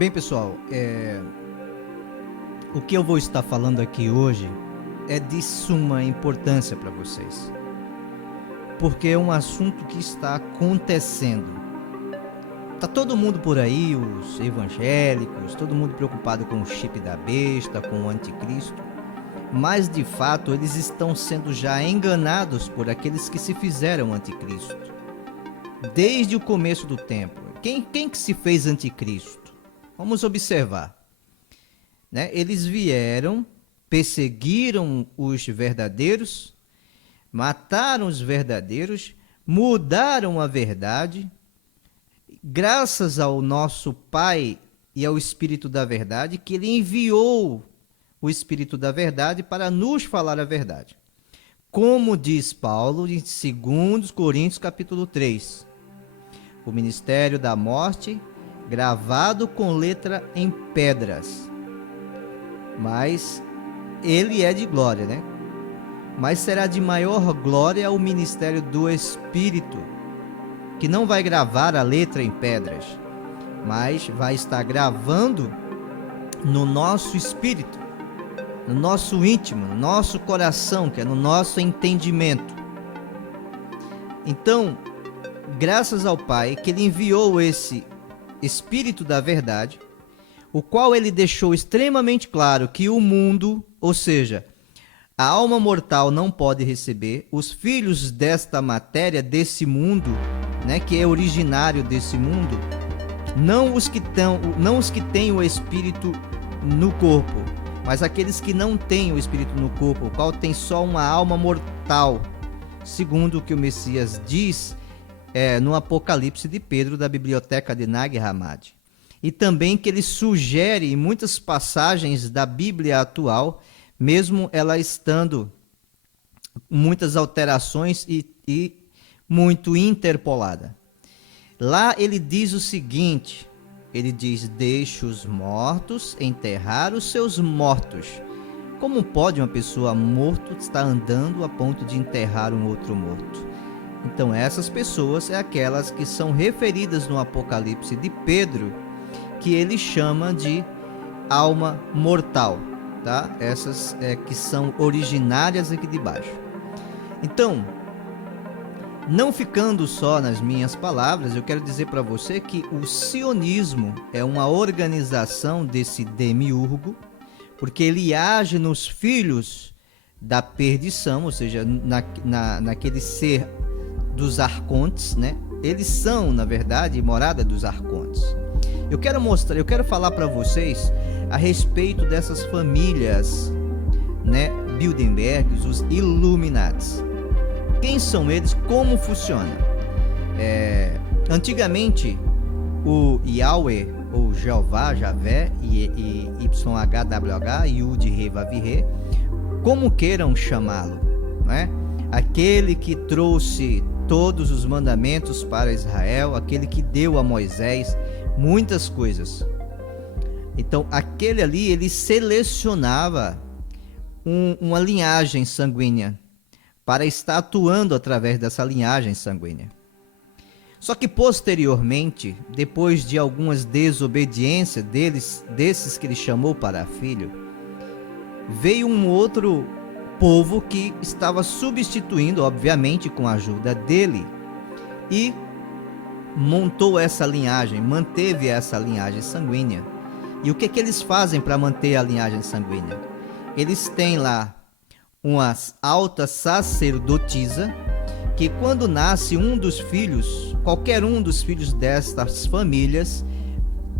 Bem, pessoal, o que eu vou estar falando aqui hoje é de suma importância para vocês, porque é um assunto que está acontecendo. Tá todo mundo por aí, os evangélicos, todo mundo preocupado com o chip da besta, com o anticristo, mas de fato eles estão sendo já enganados por aqueles que se fizeram anticristo. Desde o começo do tempo, quem que se fez anticristo? Vamos observar, né? Eles vieram, perseguiram os verdadeiros, mataram os verdadeiros, mudaram a verdade. Graças ao nosso Pai e ao Espírito da Verdade, que Ele enviou o Espírito da Verdade para nos falar a verdade. Como diz Paulo em 2 Coríntios capítulo 3, o ministério da morte gravado com letra em pedras, mas ele é de glória, né? Mas será de maior glória o ministério do Espírito, que não vai gravar a letra em pedras, mas vai estar gravando no nosso espírito, no nosso íntimo, no nosso coração, que é no nosso entendimento. Então, graças ao Pai, que Ele enviou esse Espírito da Verdade, o qual Ele deixou extremamente claro que o mundo, ou seja, a alma mortal não pode receber, os filhos desta matéria, desse mundo, né, que é originário desse mundo, não os que têm o Espírito no corpo, mas aqueles que não têm o Espírito no corpo, o qual tem só uma alma mortal, segundo o que o Messias diz no Apocalipse de Pedro, da biblioteca de Nag Hammadi. E também que ele sugere em muitas passagens da Bíblia atual, mesmo ela estando muitas alterações e muito interpolada. Lá ele diz o seguinte, ele diz: deixe os mortos enterrar os seus mortos. Como pode uma pessoa morta estar andando a ponto de enterrar um outro morto? Então essas pessoas é aquelas que são referidas no Apocalipse de Pedro, que ele chama de alma mortal, tá? Essas que são originárias aqui de baixo. Então, não ficando só nas minhas palavras, eu quero dizer para você que o sionismo é uma organização desse demiurgo, porque ele age nos filhos da perdição, ou seja, naquele ser dos arcontes, né? Eles são, na verdade, morada dos arcontes. Eu quero falar para vocês a respeito dessas famílias, né, Bilderbergs, os Illuminatis. Quem são eles? Como funciona? Antigamente, o Yahweh, ou Jeová, Javé, YHWH, Yud Re Vav Re, como queiram chamá-lo, né? Aquele que trouxe todos os mandamentos para Israel, aquele que deu a Moisés muitas coisas. Então, aquele ali, ele selecionava uma linhagem sanguínea para estar atuando através dessa linhagem sanguínea. Só que posteriormente, depois de algumas desobediências desses que ele chamou para filho, veio um outro povo que estava substituindo, obviamente com a ajuda dele, e montou essa linhagem, manteve essa linhagem sanguínea. E o que eles fazem para manter a linhagem sanguínea? Eles têm lá uma alta sacerdotisa, que quando nasce um dos filhos, qualquer um dos filhos destas famílias,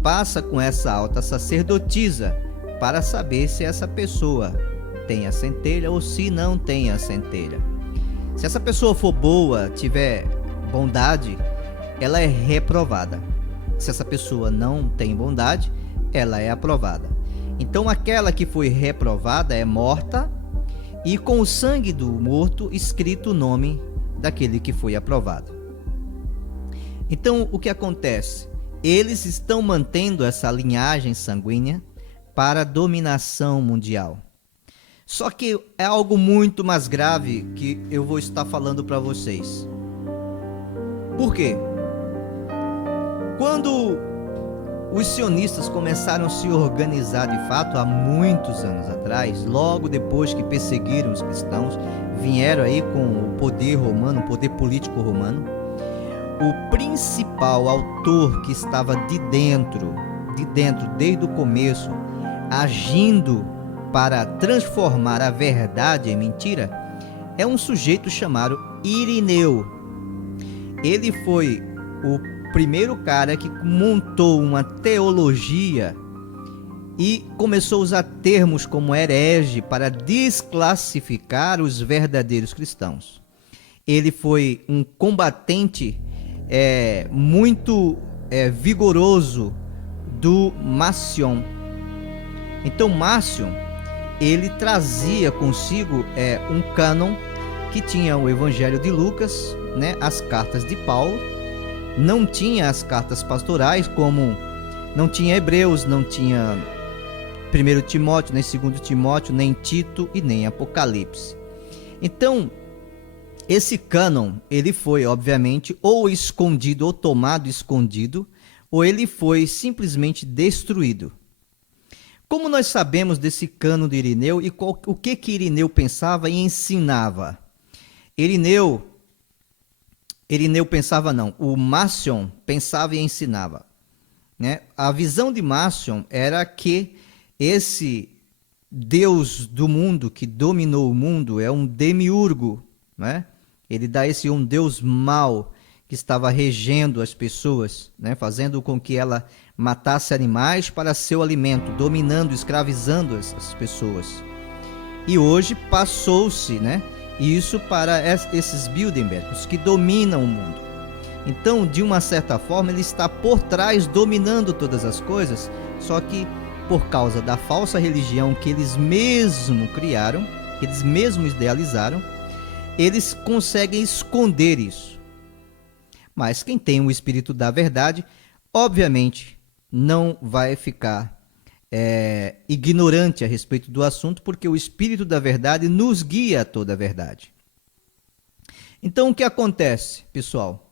passa com essa alta sacerdotisa para saber se essa pessoa tem a centelha ou se não tem a centelha. Se essa pessoa for boa, tiver bondade, ela é reprovada. Se essa pessoa não tem bondade, ela é aprovada. Então aquela que foi reprovada é morta, e com o sangue do morto escrito o nome daquele que foi aprovado. Então o que acontece? Eles estão mantendo essa linhagem sanguínea para a dominação mundial. Só que é algo muito mais grave que eu vou estar falando para vocês. Por quê? Quando os sionistas começaram a se organizar de fato há muitos anos atrás, logo depois que perseguiram os cristãos, vieram aí com o poder romano, o poder político romano. O principal autor que estava de dentro desde o começo, agindo para transformar a verdade em mentira, é um sujeito chamado Irineu. Ele foi o primeiro cara que montou uma teologia e começou a usar termos como herege para desclassificar os verdadeiros cristãos. Ele foi um combatente muito vigoroso do Marcion. Então Marcion, ele trazia consigo um cânon que tinha o Evangelho de Lucas, né, as cartas de Paulo, não tinha as cartas pastorais, como não tinha Hebreus, não tinha 1 Timóteo, nem 2 Timóteo, nem Tito e nem Apocalipse. Então, esse cânon, ele foi, obviamente, ou escondido, ou tomado escondido, ou ele foi simplesmente destruído. Como nós sabemos desse cânon de Irineu e o que Irineu pensava e ensinava? Irineu pensava não, o Marcion pensava e ensinava, né? A visão de Marcion era que esse Deus do mundo, que dominou o mundo, é um demiurgo, né? Ele dá esse um Deus mau que estava regendo as pessoas, né? Fazendo com que ela matasse animais para seu alimento, dominando, escravizando essas pessoas. E hoje passou-se, né, isso para esses Bilderberg, os que dominam o mundo. Então, de uma certa forma, ele está por trás, dominando todas as coisas, só que por causa da falsa religião que eles mesmos criaram, que eles mesmos idealizaram, eles conseguem esconder isso. Mas quem tem o espírito da verdade, obviamente, não vai ficar ignorante a respeito do assunto, porque o Espírito da Verdade nos guia a toda a verdade. Então, o que acontece, pessoal?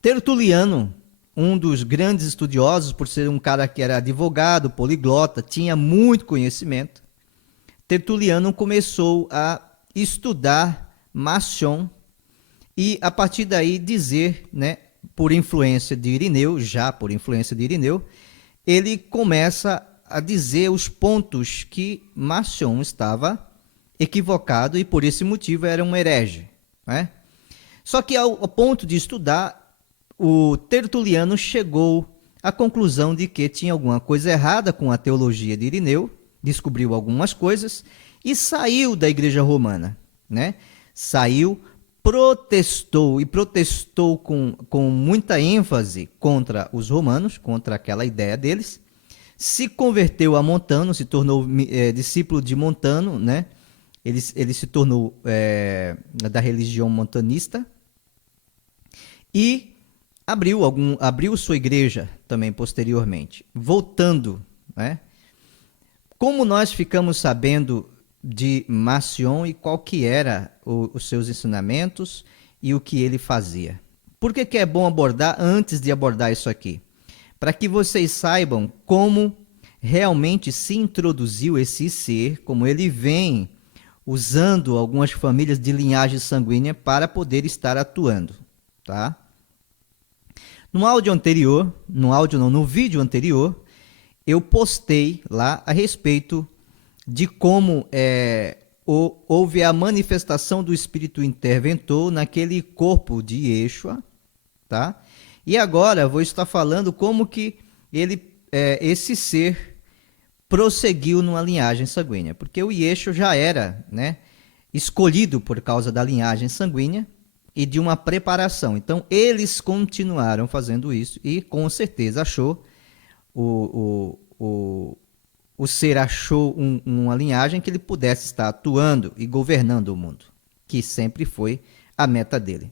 Tertuliano, um dos grandes estudiosos, por ser um cara que era advogado, poliglota, tinha muito conhecimento, Tertuliano começou a estudar Marcion e, a partir daí, dizer, né, por influência de Irineu, ele começa a dizer os pontos que Marcion estava equivocado e por esse motivo era um herege, né? Só que ao ponto de estudar, o Tertuliano chegou à conclusão de que tinha alguma coisa errada com a teologia de Irineu, descobriu algumas coisas e saiu da Igreja Romana, né? Saiu, protestou com muita ênfase contra os romanos, contra aquela ideia deles, se converteu a Montano, se tornou discípulo de Montano, né? Ele se tornou da religião montanista e abriu sua igreja também posteriormente. Voltando, né? Como nós ficamos sabendo de Marcion e qual que era os seus ensinamentos e o que ele fazia. Por que é bom abordar antes de abordar isso aqui? Para que vocês saibam como realmente se introduziu esse ser, como ele vem usando algumas famílias de linhagem sanguínea para poder estar atuando, tá? No vídeo anterior, eu postei lá a respeito de como houve a manifestação do Espírito Interventor naquele corpo de Yeshua, tá? E agora vou estar falando como que esse ser prosseguiu numa linhagem sanguínea, porque o Yeshua já era, né, escolhido por causa da linhagem sanguínea e de uma preparação. Então, eles continuaram fazendo isso e, com certeza, o ser achou uma linhagem que ele pudesse estar atuando e governando o mundo, que sempre foi a meta dele.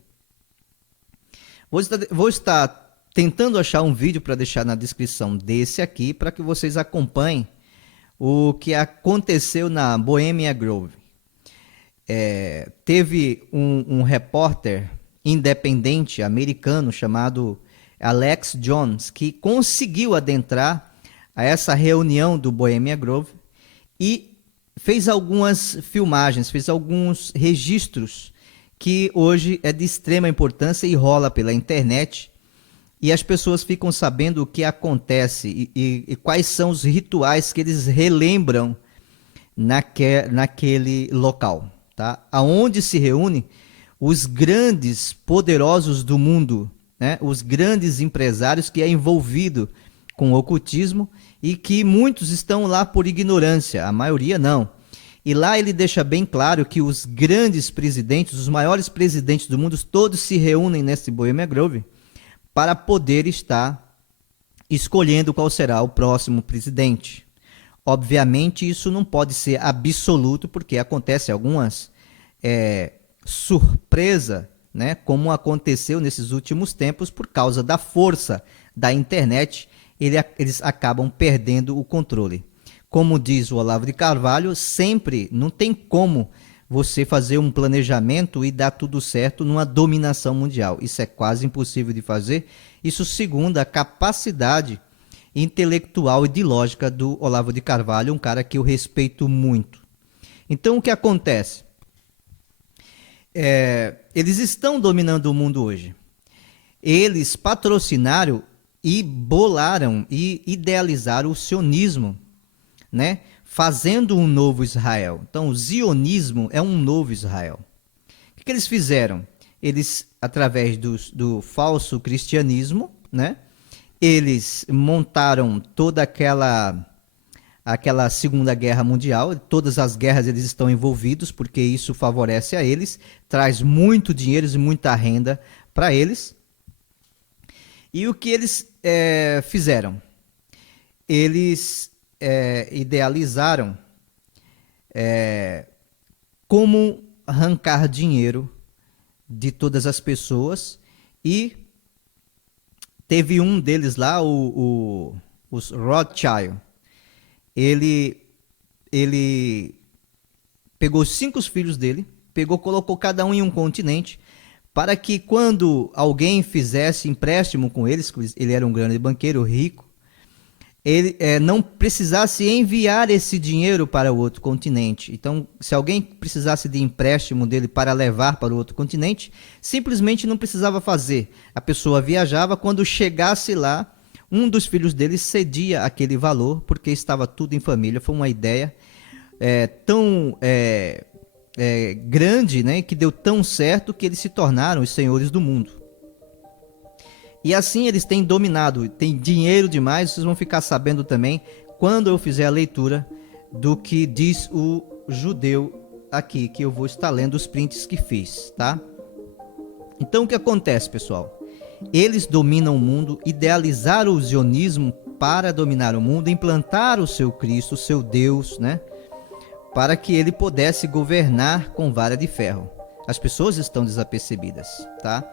Vou estar tentando achar um vídeo para deixar na descrição desse aqui, para que vocês acompanhem o que aconteceu na Bohemia Grove. Teve um repórter independente americano chamado Alex Jones, que conseguiu adentrar a essa reunião do Bohemia Grove e fez algumas filmagens, fez alguns registros que hoje é de extrema importância e rola pela internet, e as pessoas ficam sabendo o que acontece e quais são os rituais que eles relembram naquele local, tá? Aonde se reúne os grandes poderosos do mundo, né? Os grandes empresários que é envolvido com o ocultismo e que muitos estão lá por ignorância, a maioria não. E lá ele deixa bem claro que os grandes presidentes, os maiores presidentes do mundo, todos se reúnem nesse Bohemia Grove para poder estar escolhendo qual será o próximo presidente. Obviamente isso não pode ser absoluto, porque acontece algumas surpresa, né, como aconteceu nesses últimos tempos por causa da força da internet, eles acabam perdendo o controle. Como diz o Olavo de Carvalho, sempre não tem como você fazer um planejamento e dar tudo certo numa dominação mundial. Isso é quase impossível de fazer. Isso segundo a capacidade intelectual e de lógica do Olavo de Carvalho, um cara que eu respeito muito. Então o que acontece? Eles estão dominando o mundo hoje. Eles patrocinaram e bolaram e idealizaram o sionismo, né? Fazendo um novo Israel. Então, o zionismo é um novo Israel. O que eles fizeram? Eles, através do falso cristianismo, né? Eles montaram toda aquela Segunda Guerra Mundial. Todas as guerras eles estão envolvidos, porque isso favorece a eles, traz muito dinheiro e muita renda para eles. E o que eles fizeram? Eles idealizaram como arrancar dinheiro de todas as pessoas, e teve um deles lá, os Rothschild. Ele pegou 5 filhos dele, colocou cada um em um continente, para que quando alguém fizesse empréstimo com eles, ele era um grande banqueiro rico, ele não precisasse enviar esse dinheiro para o outro continente. Então, se alguém precisasse de empréstimo dele para levar para o outro continente, simplesmente não precisava fazer. A pessoa viajava, quando chegasse lá, um dos filhos dele cedia aquele valor, porque estava tudo em família. Foi uma ideia tão grande, né, que deu tão certo que eles se tornaram os senhores do mundo. E assim eles têm dominado, tem dinheiro demais. Vocês vão ficar sabendo também quando eu fizer a leitura do que diz o judeu aqui, que eu vou estar lendo os prints que fiz, tá? Então o que acontece, pessoal? Eles dominam o mundo, idealizaram o zionismo para dominar o mundo, implantar o seu Cristo, o seu Deus, né? Para que ele pudesse governar com vara de ferro. As pessoas estão desapercebidas, tá?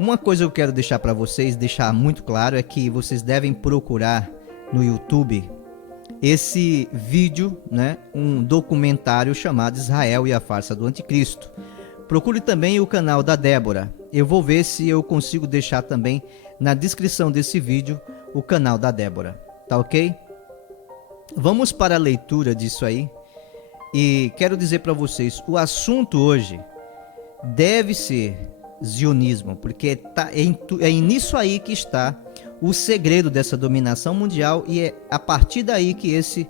Uma coisa eu quero deixar para vocês, deixar muito claro, é que vocês devem procurar no YouTube esse vídeo, né, um documentário chamado Israel e a Farsa do Anticristo. Procure também o canal da Débora. Eu vou ver se eu consigo deixar também na descrição desse vídeo o canal da Débora, tá ok? Vamos para a leitura disso aí. E quero dizer para vocês, o assunto hoje deve ser zionismo, porque é nisso aí que está o segredo dessa dominação mundial, e é a partir daí que esse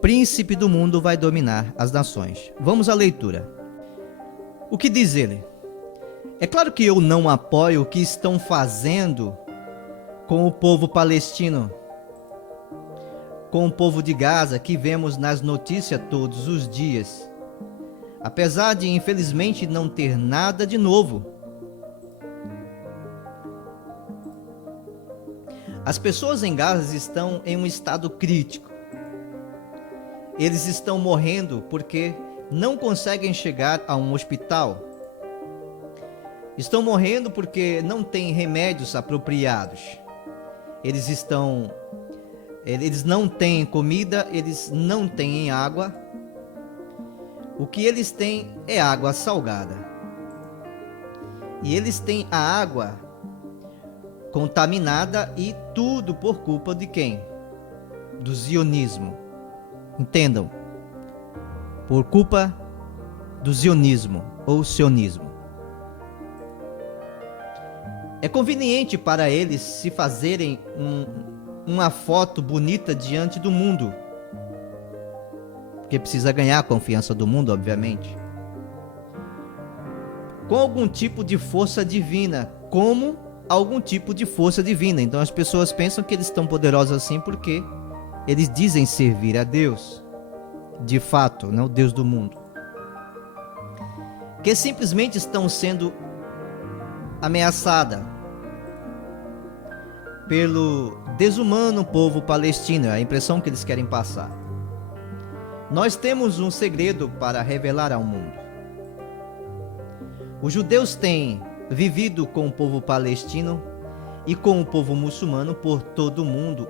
príncipe do mundo vai dominar as nações. Vamos à leitura. O que diz ele? É claro que eu não apoio o que estão fazendo com o povo palestino, com o povo de Gaza, que vemos nas notícias todos os dias. Apesar de, infelizmente, não ter nada de novo. As pessoas em Gaza estão em um estado crítico. Eles estão morrendo porque não conseguem chegar a um hospital. Estão morrendo porque não têm remédios apropriados. Eles não têm comida, eles não têm água. O que eles têm é água salgada. E eles têm a água contaminada, e tudo por culpa de quem? Do zionismo. Entendam, por culpa do zionismo ou sionismo. É conveniente para eles se fazerem uma foto bonita diante do mundo, porque precisa ganhar a confiança do mundo, obviamente, com algum tipo de força divina, como algum tipo de força divina. Então as pessoas pensam que eles estão poderosos assim porque eles dizem servir a Deus, de fato, não o Deus do mundo, que simplesmente estão sendo ameaçada pelo desumano povo palestino. É a impressão que eles querem passar. Nós temos um segredo para revelar ao mundo. Os judeus têm vivido com o povo palestino e com o povo muçulmano por todo o mundo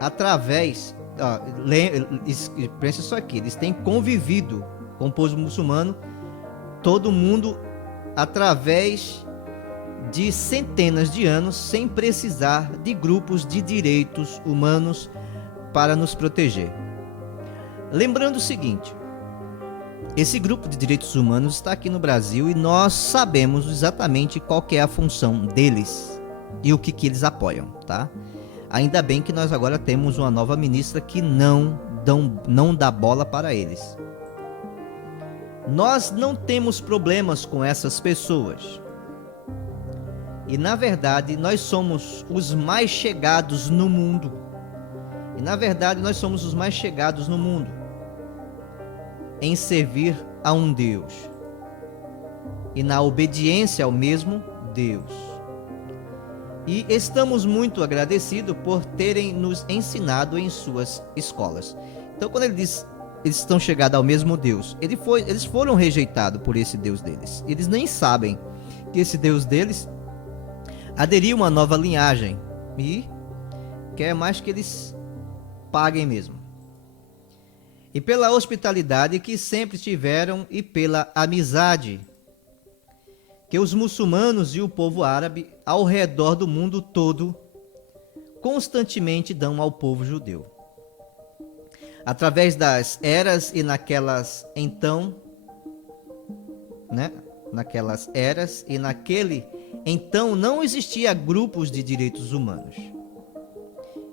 através, pensa isso aqui, eles têm convivido com o povo muçulmano, todo mundo, através de centenas de anos, sem precisar de grupos de direitos humanos para nos proteger. Lembrando o seguinte, esse grupo de direitos humanos está aqui no Brasil e nós sabemos exatamente qual que é a função deles e o que eles apoiam, tá? Ainda bem que nós agora temos uma nova ministra que não dá bola para eles. Nós não temos problemas com essas pessoas. E na verdade, nós somos os mais chegados no mundo. Em servir a um Deus e na obediência ao mesmo Deus. E estamos muito agradecidos por terem nos ensinado em suas escolas. Então, quando ele diz eles estão chegados ao mesmo Deus, eles foram rejeitados por esse Deus deles. Eles nem sabem que esse Deus deles aderiu a uma nova linhagem e quer mais que eles paguem mesmo. E pela hospitalidade que sempre tiveram e pela amizade que os muçulmanos e o povo árabe ao redor do mundo todo constantemente dão ao povo judeu. Através das eras e naquelas eras e naquele então não existia grupos de direitos humanos.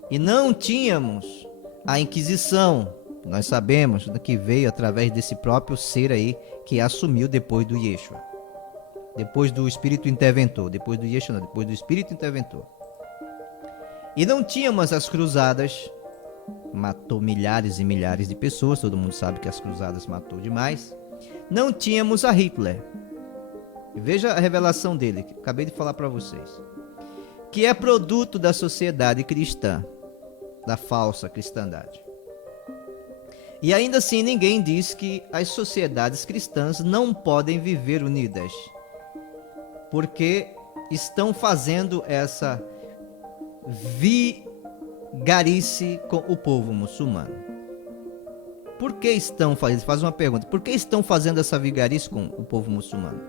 E não tínhamos a Inquisição. Nós sabemos que veio através desse próprio ser aí que assumiu depois do Yeshua. Depois do Espírito Interventor. Depois do Yeshua, não, depois do Espírito Interventor. E não tínhamos as cruzadas. Matou milhares e milhares de pessoas. Todo mundo sabe que as cruzadas matou demais. Não tínhamos a Hitler. Veja a revelação dele, que acabei de falar para vocês. Que é produto da sociedade cristã. Da falsa cristandade. E ainda assim ninguém diz que as sociedades cristãs não podem viver unidas, porque estão fazendo essa vigarice com o povo muçulmano. Por que estão fazendo? Faz uma pergunta. Por que estão fazendo essa vigarice com o povo muçulmano?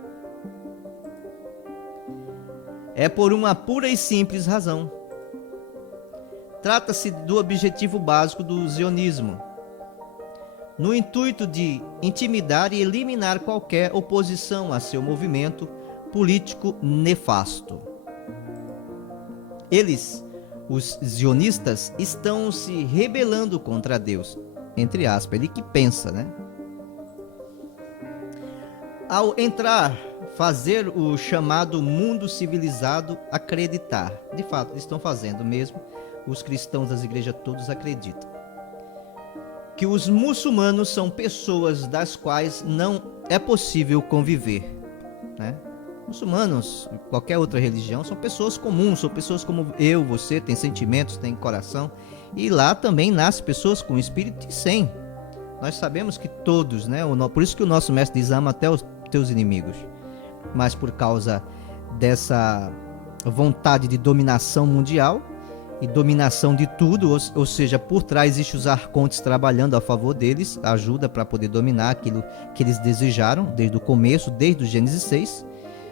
É por uma pura e simples razão. Trata-se do objetivo básico do zionismo, no intuito de intimidar e eliminar qualquer oposição a seu movimento político nefasto. Eles, os zionistas, estão se rebelando contra Deus, entre aspas, ele que pensa, né? Ao entrar, fazer o chamado mundo civilizado acreditar. De fato, eles estão fazendo mesmo, os cristãos das igrejas todos acreditam que os muçulmanos são pessoas das quais não é possível conviver, né? Muçulmanos, qualquer outra religião, são pessoas comuns, são pessoas como eu, você, tem sentimentos, tem coração, e lá também nascem pessoas com espírito e sem. Nós sabemos que todos, né? Por isso que o nosso mestre diz, ama até os teus inimigos, mas por causa dessa vontade de dominação mundial, e dominação de tudo, ou seja, por trás existem os arcontes trabalhando a favor deles, ajuda para poder dominar aquilo que eles desejaram desde o começo, desde o Gênesis 6.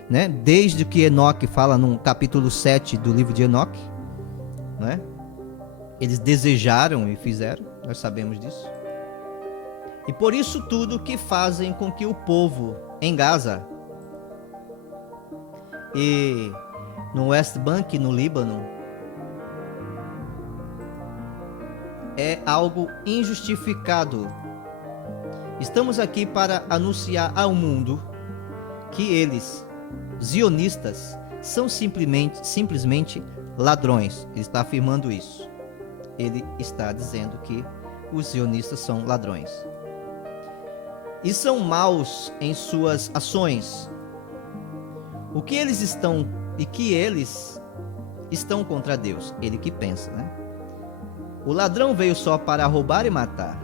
né? Desde que Enoque fala no capítulo 7 do livro de Enoque, né? Eles desejaram e fizeram, nós sabemos disso. E por isso tudo que fazem com que o povo em Gaza e no West Bank, no Líbano, é algo injustificado. Estamos aqui para anunciar ao mundo que eles, zionistas, são simplesmente ladrões. Ele está afirmando isso. Ele está dizendo que os zionistas são ladrões. E são maus em suas ações. O que eles estão e que eles estão contra Deus. Ele que pensa, né? O ladrão veio só para roubar e matar.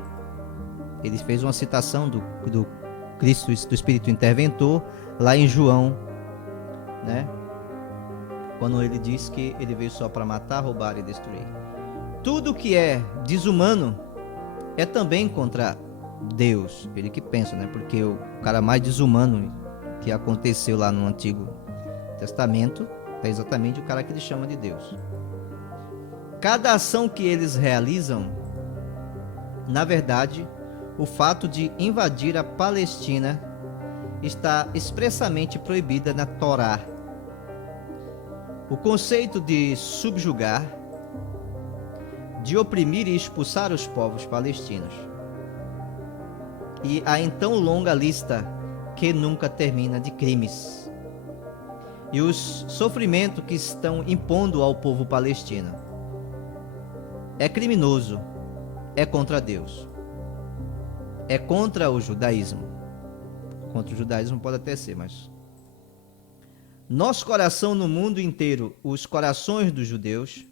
Ele fez uma citação do Cristo, do Espírito Interventor, lá em João, né? Quando ele diz que ele veio só para matar, roubar e destruir. Tudo que é desumano é também contra Deus. Ele que pensa, né? Porque o cara mais desumano que aconteceu lá no Antigo Testamento é exatamente o cara que ele chama de Deus. Cada ação que eles realizam, na verdade, o fato de invadir a Palestina está expressamente proibida na Torá. O conceito de subjugar, de oprimir e expulsar os povos palestinos. E a então longa lista que nunca termina de crimes. E os sofrimentos que estão impondo ao povo palestino. É criminoso, é contra Deus. É contra o judaísmo. Contra o judaísmo pode até ser, mas... Nosso coração no mundo inteiro, os corações dos judeus,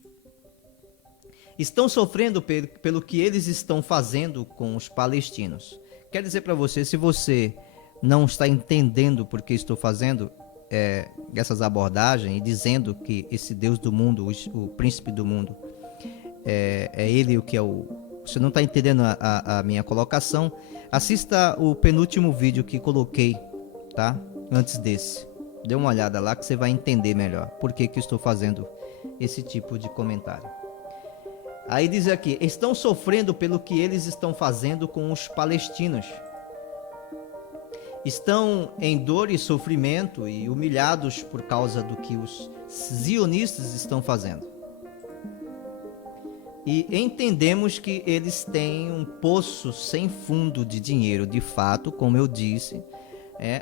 estão sofrendo pelo que eles estão fazendo com os palestinos. Quero dizer para você, se você não está entendendo por que estou fazendo essas abordagens e dizendo que esse Deus do mundo, o príncipe do mundo, é ele o que é o... Você não está entendendo a minha colocação, assista o penúltimo vídeo que coloquei, tá? Antes desse. Dê uma olhada lá que você vai entender melhor por que eu estou fazendo esse tipo de comentário. Aí diz aqui, estão sofrendo pelo que eles estão fazendo com os palestinos. Estão em dor e sofrimento e humilhados por causa do que os zionistas estão fazendo. E entendemos que eles têm um poço sem fundo de dinheiro, de fato, como eu disse,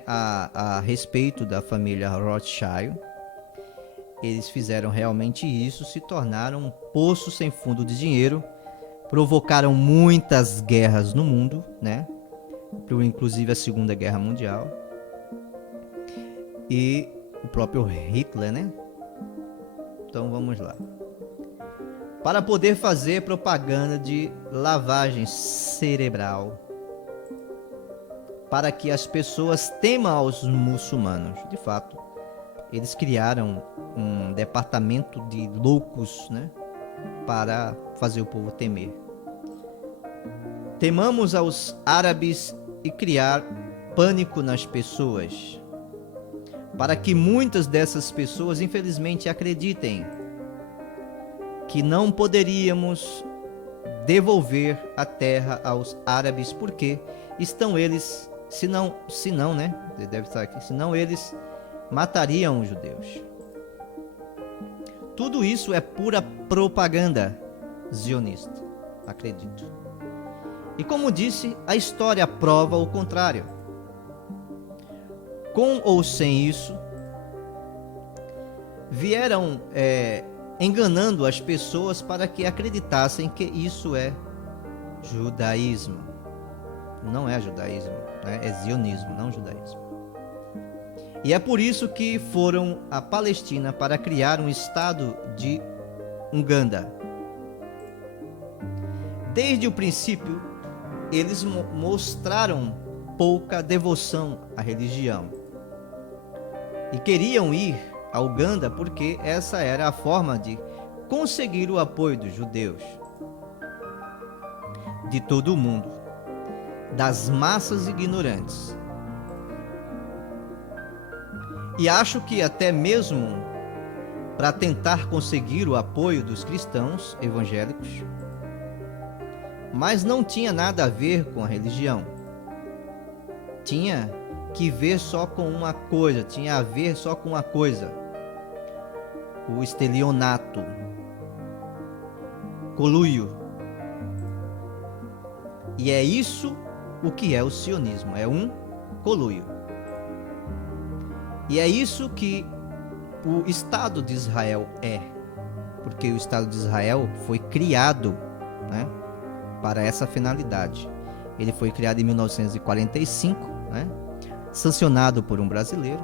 a respeito da família Rothschild. Eles fizeram realmente isso, se tornaram um poço sem fundo de dinheiro, provocaram muitas guerras no mundo, né? Inclusive a Segunda Guerra Mundial. E o próprio Hitler, né? Então vamos lá. Para poder fazer propaganda de lavagem cerebral, para que as pessoas temam aos muçulmanos. De fato, eles criaram um departamento de loucos, né, para fazer o povo temer. Temamos aos árabes e criar pânico nas pessoas, para que muitas dessas pessoas, infelizmente, acreditem que não poderíamos devolver a terra aos árabes, porque estão eles, senão, né? Deve estar aqui, senão eles matariam os judeus. Tudo isso é pura propaganda zionista, acredito. E como disse, a história prova o contrário. Com ou sem isso, vieram enganando as pessoas para que acreditassem que isso é judaísmo. Não é judaísmo, né? É zionismo, não judaísmo. E é por isso que foram à Palestina para criar um estado de Uganda. Desde o princípio, eles mostraram pouca devoção à religião. E queriam ir a Uganda porque essa era a forma de conseguir o apoio dos judeus, de todo o mundo, das massas ignorantes. E acho que até mesmo para tentar conseguir o apoio dos cristãos evangélicos, mas não tinha nada a ver com a religião. Tinha que ver só com uma coisa, tinha a ver só com uma coisa: o estelionato, conluio. E é isso o que é o sionismo, é um conluio. E é isso que o Estado de Israel é, porque o Estado de Israel foi criado, né, para essa finalidade. Ele foi criado em 1945, né, sancionado por um brasileiro.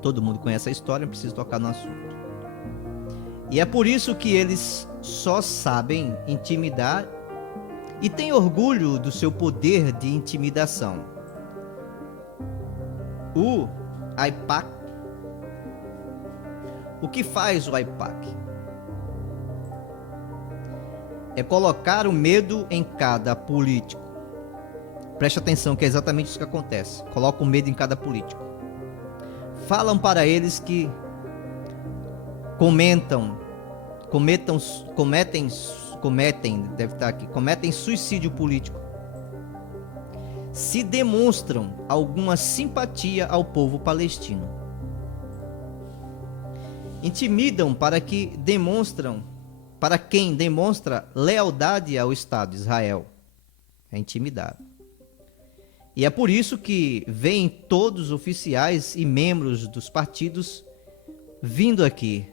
Todo mundo conhece a história, não preciso tocar no assunto. E é por isso que eles só sabem intimidar e têm orgulho do seu poder de intimidação. O AIPAC, o que faz o AIPAC? É colocar o medo em cada político. Preste atenção que é exatamente isso que acontece. Coloca o medo em cada político. Falam para eles que cometem suicídio político se demonstram alguma simpatia ao povo palestino. Intimidam para quem demonstra lealdade ao Estado de Israel. É intimidado. E é por isso que vêm todos os oficiais e membros dos partidos vindo aqui.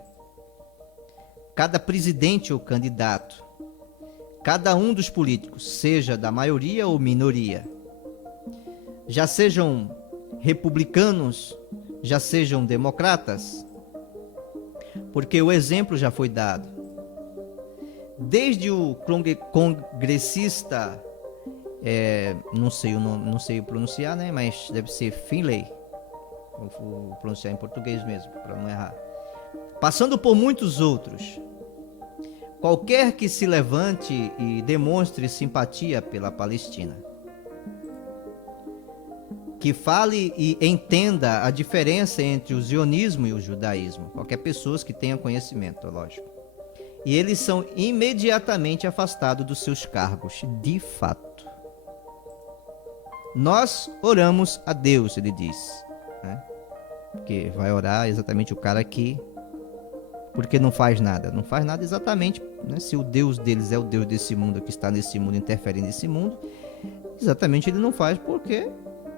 Cada presidente ou candidato, cada um dos políticos, seja da maioria ou minoria, já sejam republicanos, já sejam democratas, porque o exemplo já foi dado. Desde o congressista, não sei pronunciar, né? Mas deve ser Finlay, vou pronunciar em português mesmo, para não errar. Passando por muitos outros, qualquer que se levante e demonstre simpatia pela Palestina, que fale e entenda a diferença entre o zionismo e o judaísmo, qualquer pessoa que tenha conhecimento, lógico. E eles são imediatamente afastados dos seus cargos, de fato. Nós oramos a Deus, ele diz, né? Porque vai orar exatamente o cara que, porque não faz nada exatamente, né? Se o Deus deles é o Deus desse mundo, que está nesse mundo, interfere nesse mundo, exatamente ele não faz porque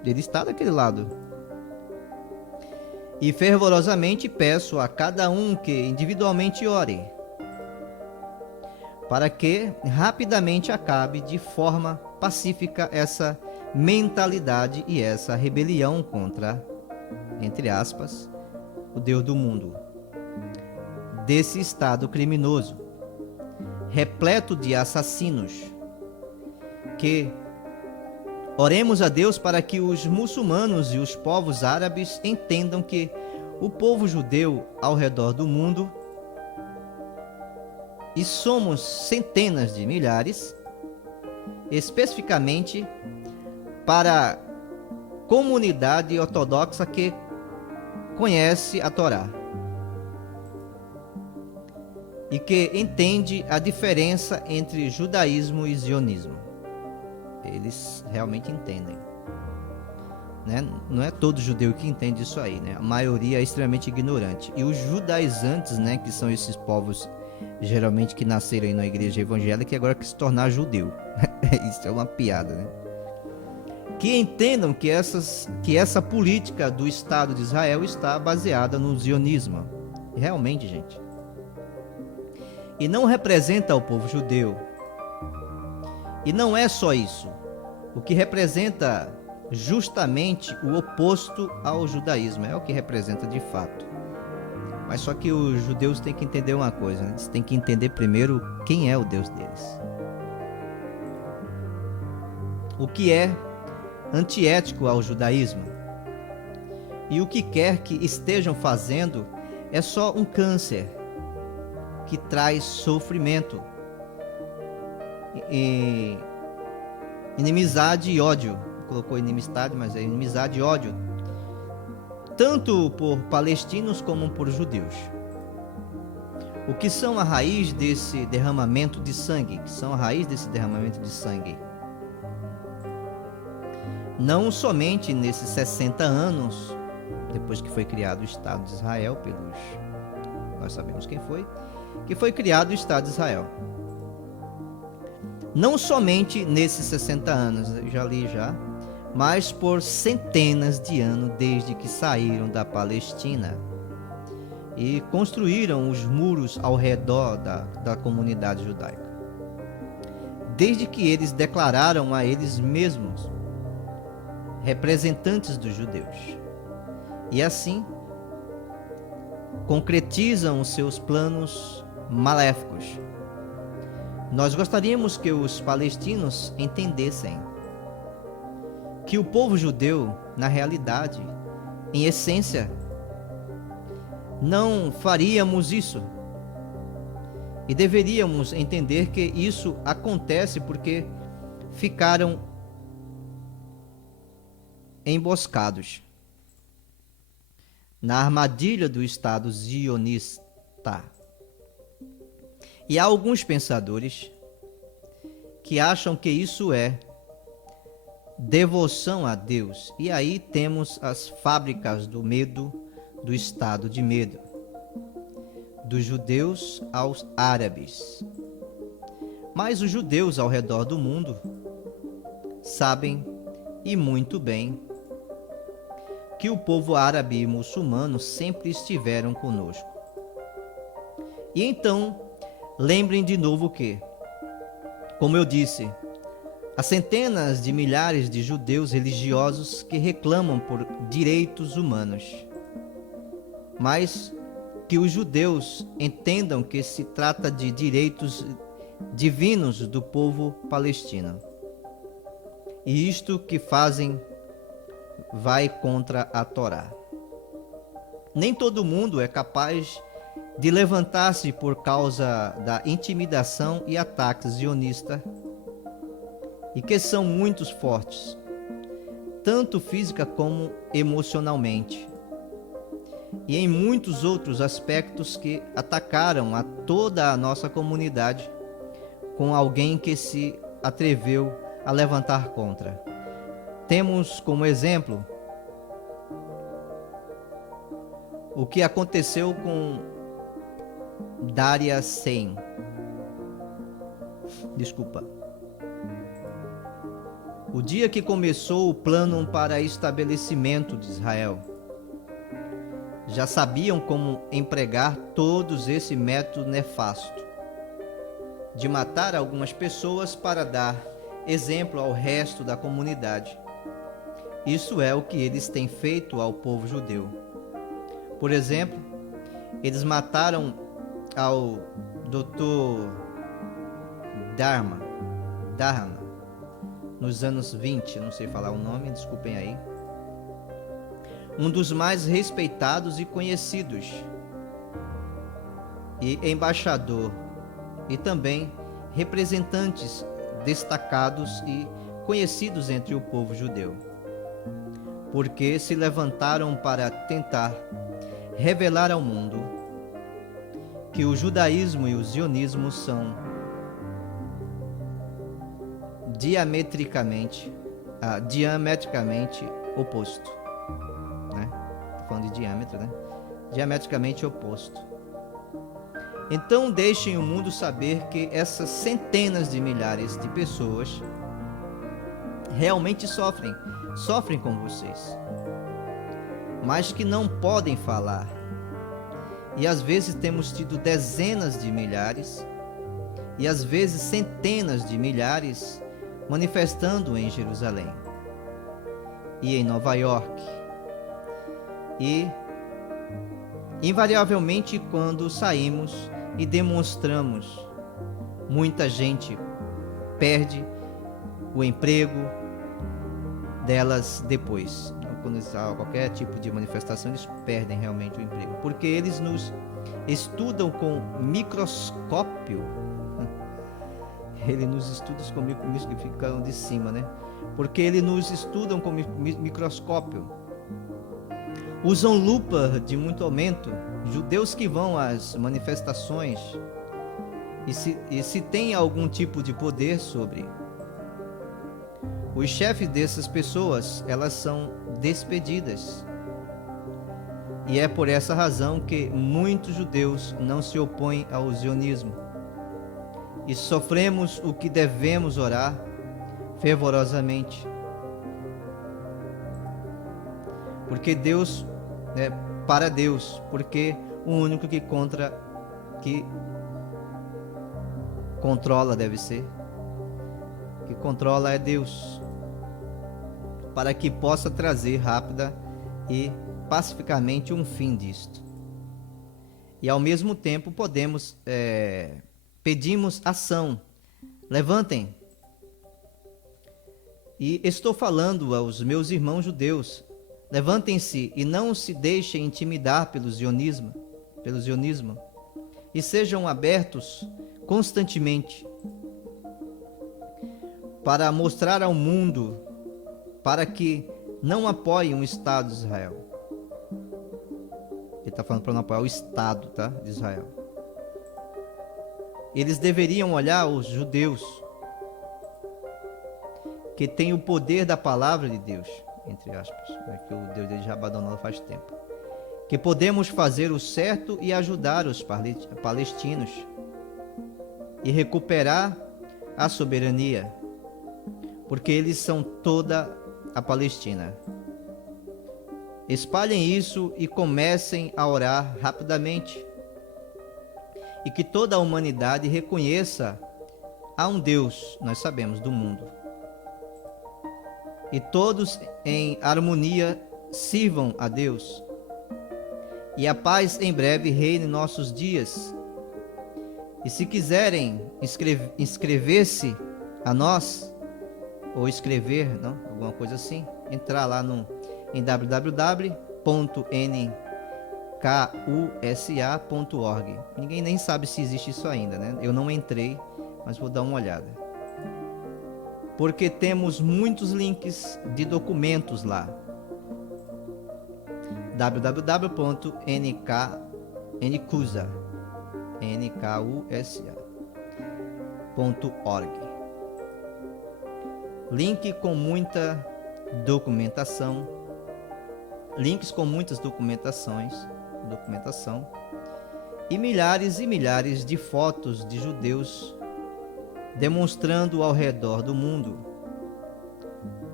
ele está daquele lado. E fervorosamente peço a cada um que individualmente ore, para que rapidamente acabe de forma pacífica essa mentalidade e essa rebelião contra, entre aspas, o Deus do mundo, desse estado criminoso, repleto de assassinos, que oremos a Deus para que os muçulmanos e os povos árabes entendam que o povo judeu ao redor do mundo, e somos centenas de milhares, especificamente para a comunidade ortodoxa que conhece a Torá e que entende a diferença entre judaísmo e zionismo. Eles realmente entendem, né? Não é todo judeu que entende isso aí, né? A maioria é extremamente ignorante. E os judaizantes, né, que são esses povos geralmente que nasceram aí na igreja evangélica e agora que se tornar judeu. Isso é uma piada, né? Que entendam que essa política do Estado de Israel está baseada no zionismo. Realmente, gente. E não representa o povo judeu. E não é só isso. O que representa justamente o oposto ao judaísmo. É o que representa de fato. Mas só que os judeus têm que entender uma coisa, né? Eles têm que entender primeiro quem é o Deus deles. O que é antiético ao judaísmo. E o que quer que estejam fazendo é só um câncer que traz sofrimento, e inimizade e ódio. Colocou inimizade, mas é inimizade e ódio. tanto por palestinos como por judeus. O que são a raiz desse derramamento de sangue? Que são a raiz desse derramamento de sangue? Não somente nesses 60 anos, depois que foi criado o Estado de Israel, nós sabemos quem foi, que foi criado o Estado de Israel. Não somente nesses 60 anos, eu já li já, mas por centenas de anos desde que saíram da Palestina e construíram os muros ao redor da comunidade judaica. Desde que eles declararam a eles mesmos representantes dos judeus. E assim concretizam os seus planos maléficos. Nós gostaríamos que os palestinos entendessem que o povo judeu, na realidade, em essência, não faríamos isso. E deveríamos entender que isso acontece porque ficaram emboscados na armadilha do Estado zionista. E há alguns pensadores que acham que isso é devoção a Deus. E aí temos as fábricas do medo, do estado de medo, dos judeus aos árabes. Mas os judeus ao redor do mundo sabem, e muito bem, que o povo árabe e muçulmano sempre estiveram conosco. E então, lembrem de novo que, como eu disse, há centenas de milhares de judeus religiosos que reclamam por direitos humanos. Mas que os judeus entendam que se trata de direitos divinos do povo palestino. E isto que fazem vai contra a Torá. Nem todo mundo é capaz de levantar-se por causa da intimidação e ataques zionistas, e que são muito fortes, tanto física como emocionalmente, e em muitos outros aspectos que atacaram a toda a nossa comunidade com alguém que se atreveu a levantar contra. Temos como exemplo o que aconteceu com Daria Sen. O dia que começou o plano para estabelecimento de Israel, já sabiam como empregar todos esse método nefasto de matar algumas pessoas para dar exemplo ao resto da comunidade. Isso é o que eles têm feito ao povo judeu. Por exemplo, eles mataram ao Dr. Dharma, nos anos 20, não sei falar o nome, desculpem aí. Um dos mais respeitados e conhecidos, e embaixador, e também representantes destacados e conhecidos entre o povo judeu, porque se levantaram para tentar revelar ao mundo que o judaísmo e o zionismo são diametricamente oposto, né? Tô falando de diâmetro, né? Diametricamente oposto. Então deixem o mundo saber que essas centenas de milhares de pessoas realmente sofrem com vocês, mas que não podem falar. E às vezes temos tido dezenas de milhares e às vezes centenas de milhares manifestando em Jerusalém e em Nova York. E invariavelmente, quando saímos e demonstramos, muita gente perde o emprego delas depois. Quando há qualquer tipo de manifestação, eles perdem realmente o emprego, porque eles nos estudam com microscópio. Ele nos estuda com microscópio, que ficam de cima, né? Porque eles nos estudam com microscópio. usam lupa de muito aumento, judeus que vão às manifestações e se tem algum tipo de poder sobre. Os chefes dessas pessoas, elas são despedidas. E é por essa razão que muitos judeus não se opõem ao zionismo. E sofremos o que devemos orar fervorosamente. Porque Deus, para Deus, porque o único que controla deve ser, que controla é Deus, para que possa trazer rápida e pacificamente um fim disto. E ao mesmo tempo pedimos ação. Levantem. E estou falando aos meus irmãos judeus, levantem-se e não se deixem intimidar pelo zionismo, e sejam abertos constantemente para mostrar ao mundo, para que não apoiem o Estado de Israel. Ele está falando para não apoiar o Estado, tá, de Israel. Eles deveriam olhar os judeus que têm o poder da palavra de Deus, entre aspas, que o Deus deles já abandonou faz tempo. Que podemos fazer o certo e ajudar os palestinos e recuperar a soberania, porque eles são toda a Palestina. Espalhem isso e comecem a orar rapidamente. E que toda a humanidade reconheça a um Deus, nós sabemos, do mundo. E todos em harmonia sirvam a Deus. E a paz em breve reine em nossos dias. E se quiserem inscrever-se a nós, ou escrever, não? Alguma coisa assim, entrar lá em www.nkusa.org. Ninguém nem sabe se existe isso ainda, né? Eu não entrei, mas vou dar uma olhada. Porque temos muitos links de documentos lá. www.nkusa.org. Link com muita documentação, links com muitas documentação e milhares de fotos de judeus demonstrando ao redor do mundo,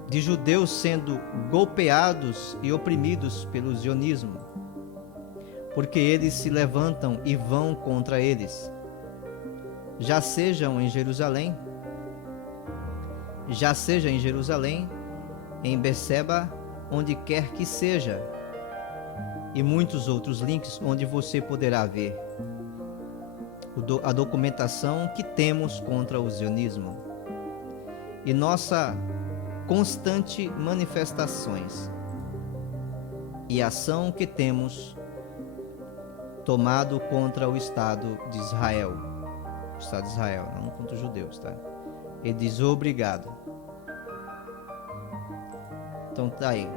de judeus sendo golpeados e oprimidos pelo zionismo, porque eles se levantam e vão contra eles, já seja em Jerusalém, em Beceba, onde quer que seja, e muitos outros links onde você poderá ver a documentação que temos contra o zionismo e nossa constante manifestações e ação que temos tomado contra o Estado de Israel, não contra os judeus, tá? Ele diz obrigado. Então tá aí.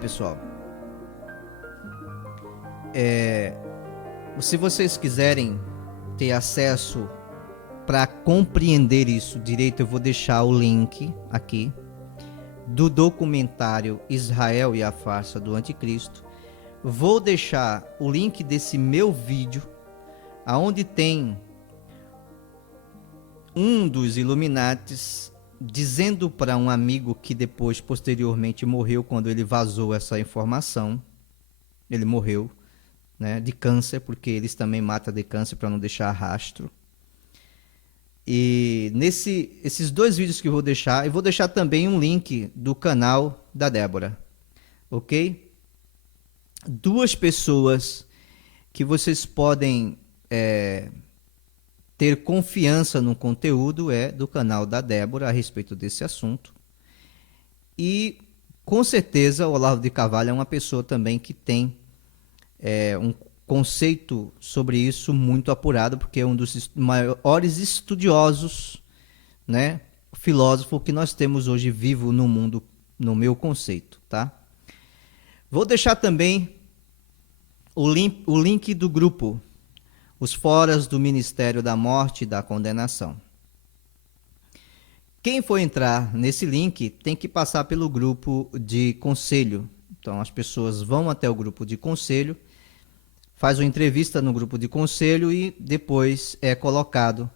Pessoal. Se vocês quiserem ter acesso para compreender isso direito, eu vou deixar o link aqui do documentário Israel e a Farsa do Anticristo. Vou deixar o link desse meu vídeo, aonde tem um dos Illuminates dizendo para um amigo que depois, posteriormente, morreu quando ele vazou essa informação. Ele morreu, né, de câncer, porque eles também matam de câncer para não deixar rastro. E esses dois vídeos que eu vou deixar também um link do canal da Débora, ok? Duas pessoas que vocês podem ter confiança no conteúdo do canal da Débora a respeito desse assunto. E com certeza o Olavo de Carvalho é uma pessoa também que tem um conceito sobre isso muito apurado, porque é um dos maiores estudiosos, né, filósofo que nós temos hoje vivo no mundo no meu conceito, tá? Vou deixar também o link do grupo, os foras do Ministério da Morte e da Condenação. Quem for entrar nesse link tem que passar pelo grupo de conselho. Então as pessoas vão até o grupo de conselho, faz uma entrevista no grupo de conselho e depois é colocado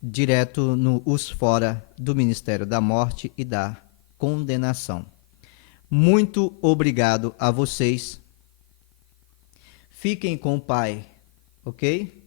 direto no os fora do Ministério da Morte e da Condenação. Muito obrigado a vocês. Fiquem com o Pai, ok?